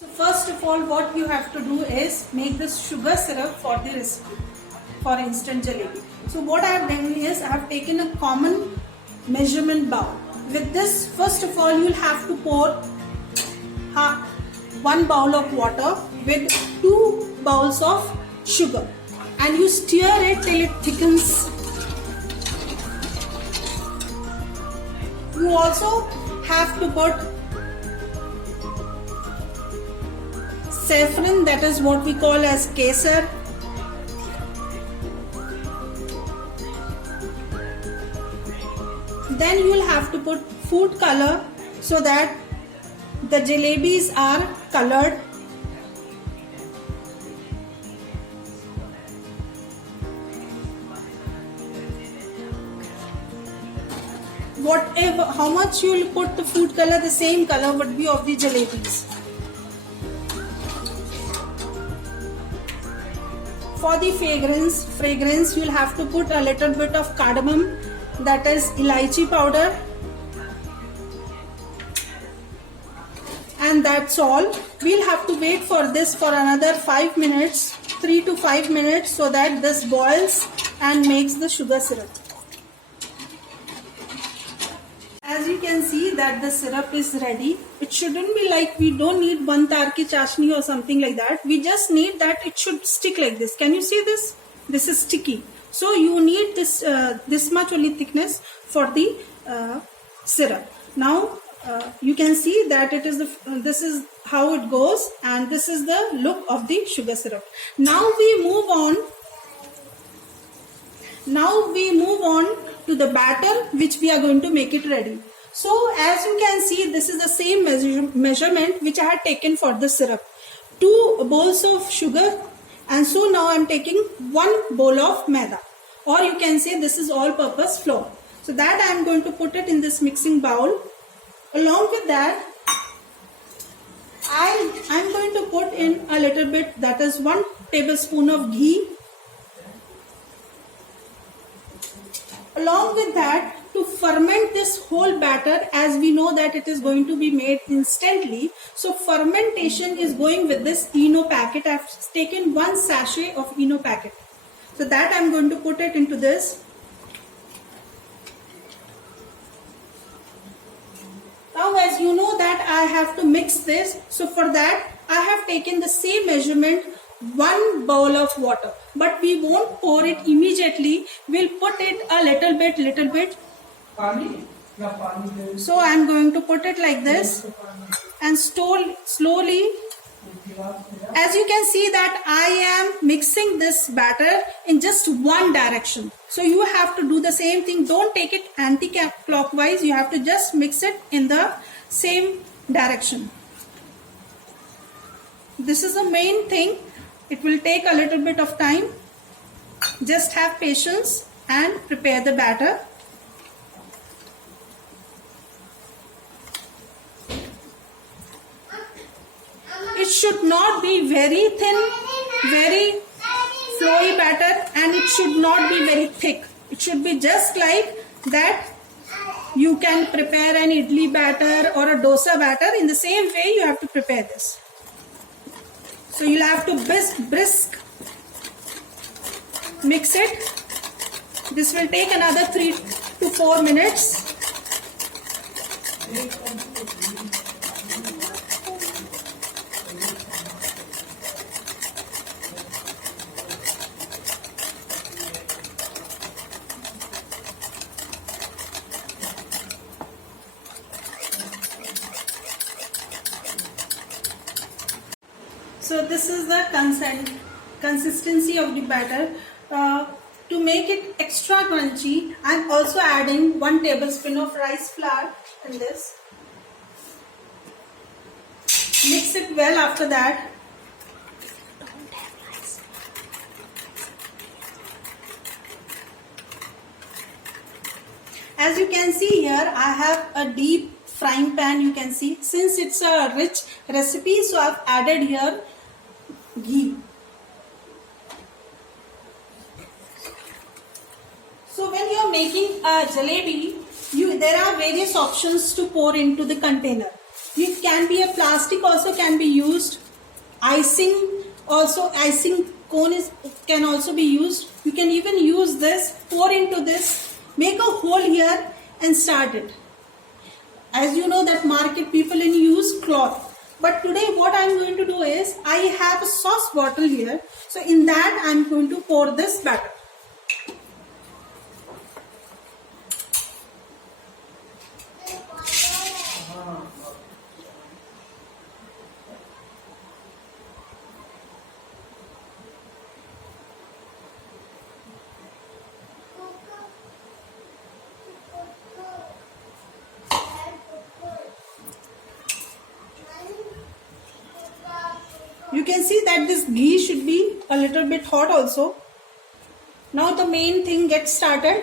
So first of all, what you have to do is make this sugar syrup for the recipe for instant jalebi. So what I have done is I have taken a common measurement bowl. With this, first of all, you will have to pour one bowl of water with 2 bowls of sugar, and you stir it till it thickens. You also have to put saffron, that is what we call as kesar. Then you will have to put food color so that the jalebis are colored. Whatever, how much you will put the food color, the same color would be of the jalebis. For the fragrance, you will have to put a little bit of cardamom, that is elaichi powder, and that's all. We'll have to wait for this for another 5 minutes, 3 to 5 minutes, so that this boils and makes the sugar syrup. As you can see that the syrup is ready. It shouldn't be like, we don't need one tar ki chashni or something like that. We just need that it should stick like this. Can you see this? This is sticky. So you need this much only thickness for the syrup. Now you can see that it is this is how it goes, and this is the look of the sugar syrup. Now we move on to the batter which we are going to make it ready. So as you can see, this is the same measurement which I had taken for the syrup. 2 bowls of sugar, and so now I am taking 1 bowl of maida, or you can say this is all purpose flour. So that I am going to put it in this mixing bowl. Along with that, I am going to put in a little bit, that is 1 tablespoon of ghee. Along with that, to ferment this whole batter, as we know that it is going to be made instantly, so fermentation is going with this ENO packet. I have taken 1 sachet of ENO packet. So that I am going to put it into this. Now as you know that I have to mix this, so for that I have taken the same measurement, 1 bowl of water, but we won't pour it immediately. We'll put it a little bit. So I'm going to put it like this and slowly. As you can see that I am mixing this batter in just one direction. So you have to do the same thing. Don't take it anti-clockwise. You have to just mix it in the same direction. This is the main thing. It will take a little bit of time. Just have patience and prepare the batter. It should not be very thin, very flowy batter, and it should not be very thick. It should be just like that. You can prepare an idli batter or a dosa batter. In the same way, you have to prepare this. So you'll have to brisk mix it. This will take another 3 to 4 minutes. So this is the consistency of the batter. To make it extra crunchy, I am also adding 1 tablespoon of rice flour in this. Mix it well after that. As you can see here, I have a deep frying pan. You can see, since it's a rich recipe, so I've added here ghee. So when you are making a jalebi, there are various options to pour into the container. It can be a plastic also can be used. Icing also, icing cone can also be used. You can even use this, pour into this, make a hole here and start it. As you know that market people use cloth. But today what I am going to do is, I have a sauce bottle here. So in that I am going to pour this batter. You can see that this ghee should be a little bit hot also. Now the main thing gets started.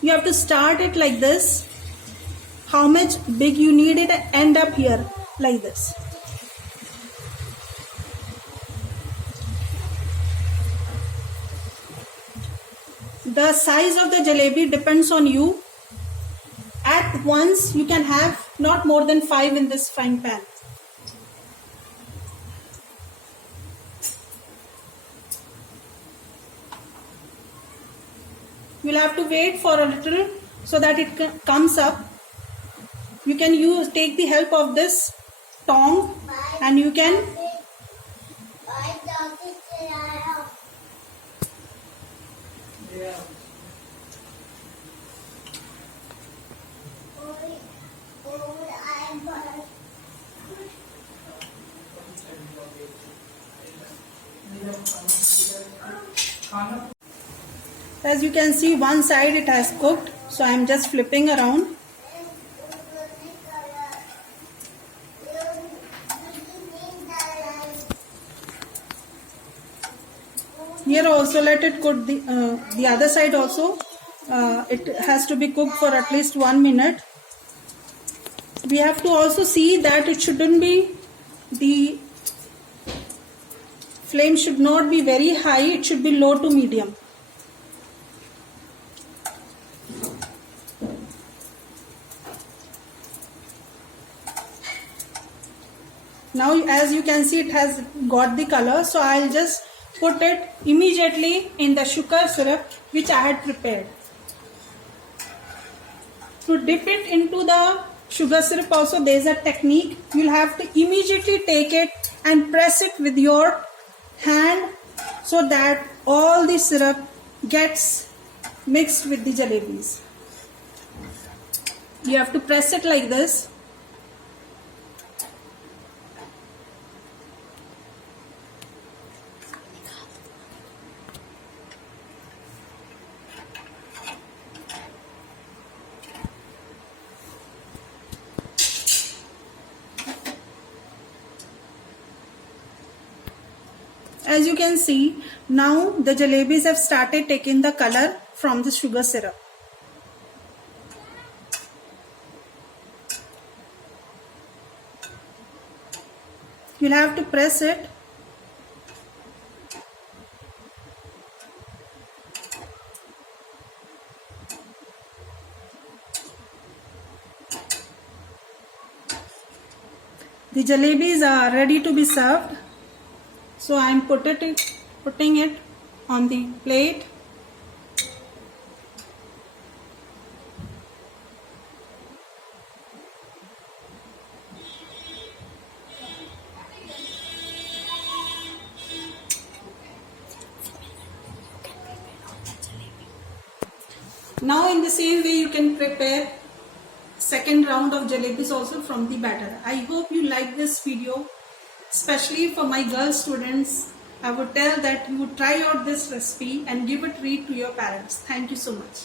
You have to start it like this. How much big you need it, end up here like this. The size of the jalebi depends on you. At once you can have not more than 5 in this frying pan. You'll have to wait for a little so that it comes up. You can take the help of this tong and you can as you can see, one side it has cooked, so I am just flipping around. Here also let it cook the other side also. It has to be cooked for at least 1 minute. We have to also see that it shouldn't be, the flame should not be very high, it should be low to medium. Now as you can see, it has got the color, so I'll just put it immediately in the sugar syrup which I had prepared. To dip it into the sugar syrup also there is a technique. You'll have to immediately take it and press it with your hand so that all the syrup gets mixed with the jalebis. You have to press it like this. As you can see, now the jalebis have started taking the color from the sugar syrup. You'll have to press it. The jalebis are ready to be served. So I am putting it on the plate. Now in the same way you can prepare second round of jalebis also from the batter. I hope you like this video. Especially for my girl students, I would tell that you would try out this recipe and give a treat to your parents. Thank you so much.